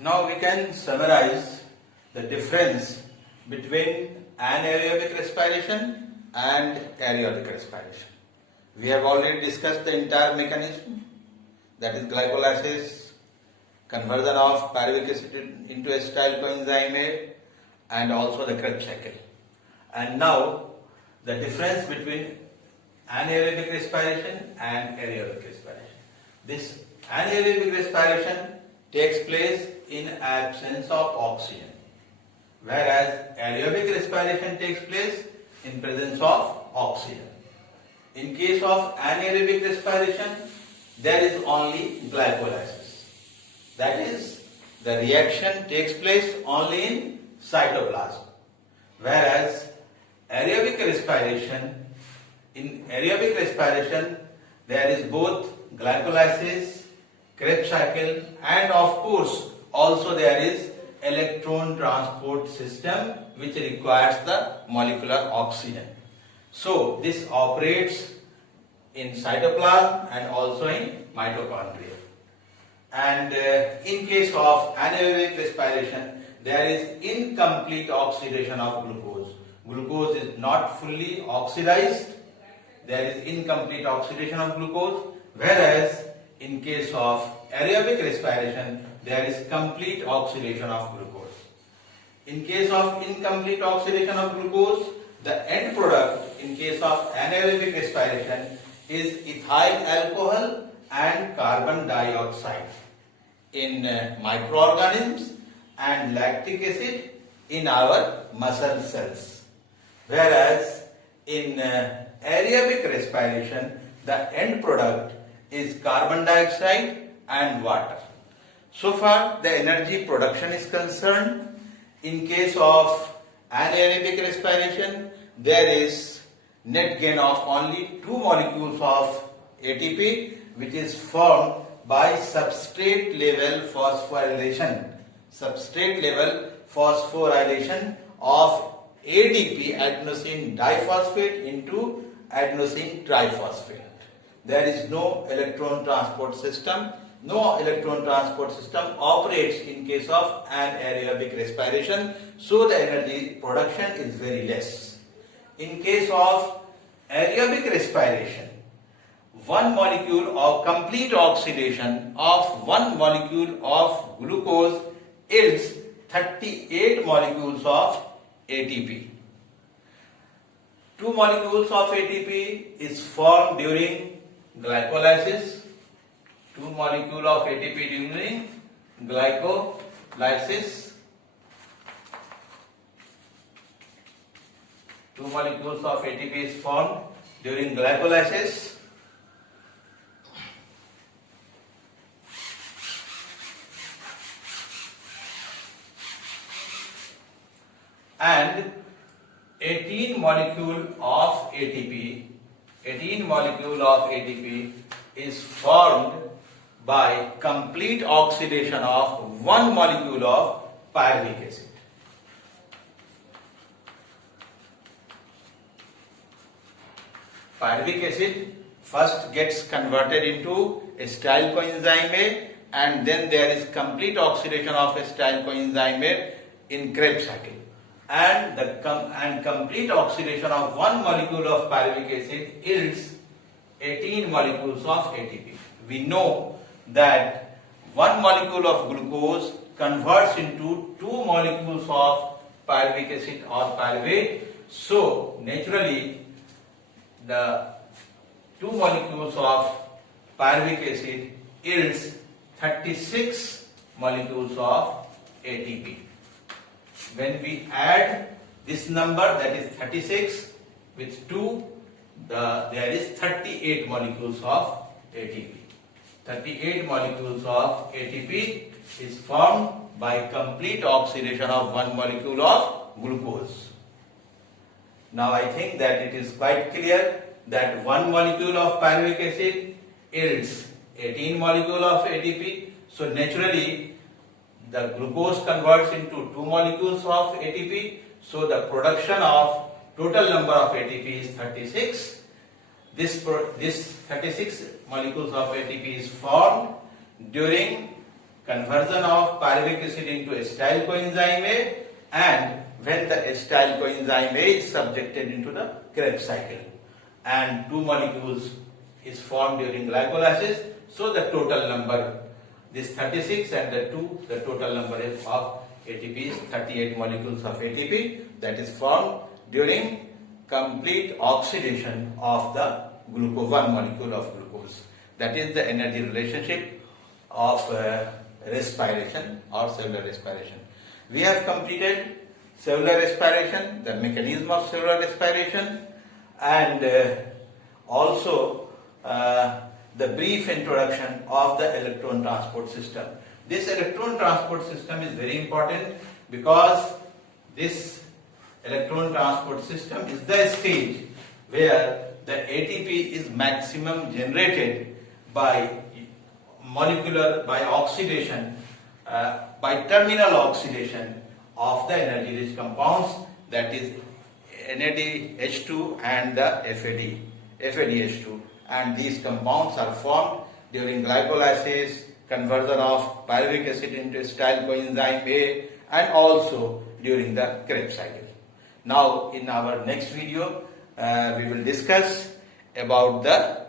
Now we can summarize the difference between anaerobic respiration and aerobic respiration. We have already discussed the entire mechanism, that is glycolysis, conversion of pyruvic acid into acetyl coenzyme A, and also the Krebs cycle. And now the difference between anaerobic respiration and aerobic respiration. This anaerobic respiration takes place in absence of oxygen, whereas aerobic respiration takes place in presence of oxygen. In case of anaerobic respiration, there is only glycolysis. That is, the reaction takes place only in cytoplasm. Whereas in aerobic respiration, there is both glycolysis, Krebs cycle, and of course also there is electron transport system which requires the molecular oxygen. So this operates in cytoplasm and also in mitochondria. And in case of anaerobic respiration, there is incomplete oxidation of glucose. Glucose is not fully oxidized. There is incomplete oxidation of glucose, whereas in case of aerobic respiration, there is complete oxidation of glucose. In case of incomplete oxidation of glucose, the end product in case of anaerobic respiration is ethyl alcohol and carbon dioxide in microorganisms and lactic acid in our muscle cells. Whereas in aerobic respiration, the end product is carbon dioxide and water. So far the energy production is concerned, in case of anaerobic respiration, there is net gain of only 2 molecules of ATP, which is formed by substrate level phosphorylation. Substrate level phosphorylation of ADP, adenosine diphosphate, into adenosine triphosphate. There is no electron transport system. No electron transport system operates in case of anaerobic respiration, so the energy production is very less. In case of aerobic respiration, one molecule of complete oxidation of one molecule of glucose yields 38 molecules of ATP. 2 molecules of ATP is formed during glycolysis. 2 molecules of ATP during glycolysis. 2 molecules of ATP is formed during glycolysis. And 18 molecule of ATP is formed by complete oxidation of 1 molecule of pyruvic acid. Pyruvic acid first gets converted into acetyl coenzyme A, and then there is complete oxidation of acetyl coenzyme A in Krebs cycle. And complete oxidation of 1 molecule of pyruvic acid yields 18 molecules of ATP. We know that 1 molecule of glucose converts into 2 molecules of pyruvic acid or pyruvate. So naturally the 2 molecules of pyruvic acid yields 36 molecules of ATP. When we add this number, that is 36 with 2, there is 38 molecules of ATP. 38 molecules of ATP is formed by complete oxidation of 1 molecule of glucose. Now I think that it is quite clear that 1 molecule of pyruvic acid yields 18 molecule of ATP. So naturally the glucose converts into 2 molecules of ATP. So the production of total number of ATP is 36. This 36 molecules of ATP is formed during conversion of pyruvic acid into acetyl coenzyme A, and when the acetyl coenzyme A is subjected into the Krebs cycle and two molecules is formed during glycolysis. So the total number, this 36 and the total number of ATP is 38 molecules of ATP that is formed during complete oxidation of the glucose, one molecule of glucose. That is the energy relationship of respiration or cellular respiration. We have completed cellular respiration, the mechanism of cellular respiration, and also the brief introduction of the electron transport system. This electron transport system is very important because this electron transport system is the stage where the ATP is maximum generated by oxidation, by terminal oxidation of the energy rich compounds, that is NADH2 and the FADH2, and these compounds are formed during glycolysis, conversion of pyruvic acid into acetyl coenzyme A, and also during the Krebs cycle. Now in our next video we will discuss about the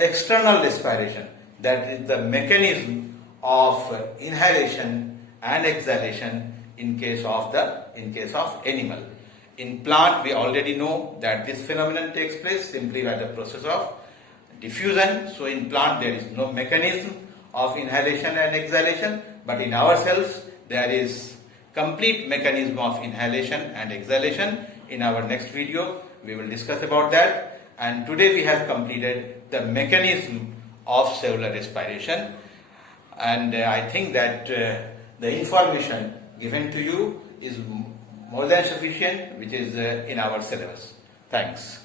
external respiration, that is the mechanism of inhalation and exhalation in case of animal. In plant, we already know that this phenomenon takes place simply by the process of diffusion. So in plant there is no mechanism of inhalation and exhalation, but in our cells there is complete mechanism of inhalation and exhalation. In our next video we will discuss about that, and today we have completed the mechanism of cellular respiration, and I think that the information given to you is more than sufficient, which is in our syllabus. Thanks.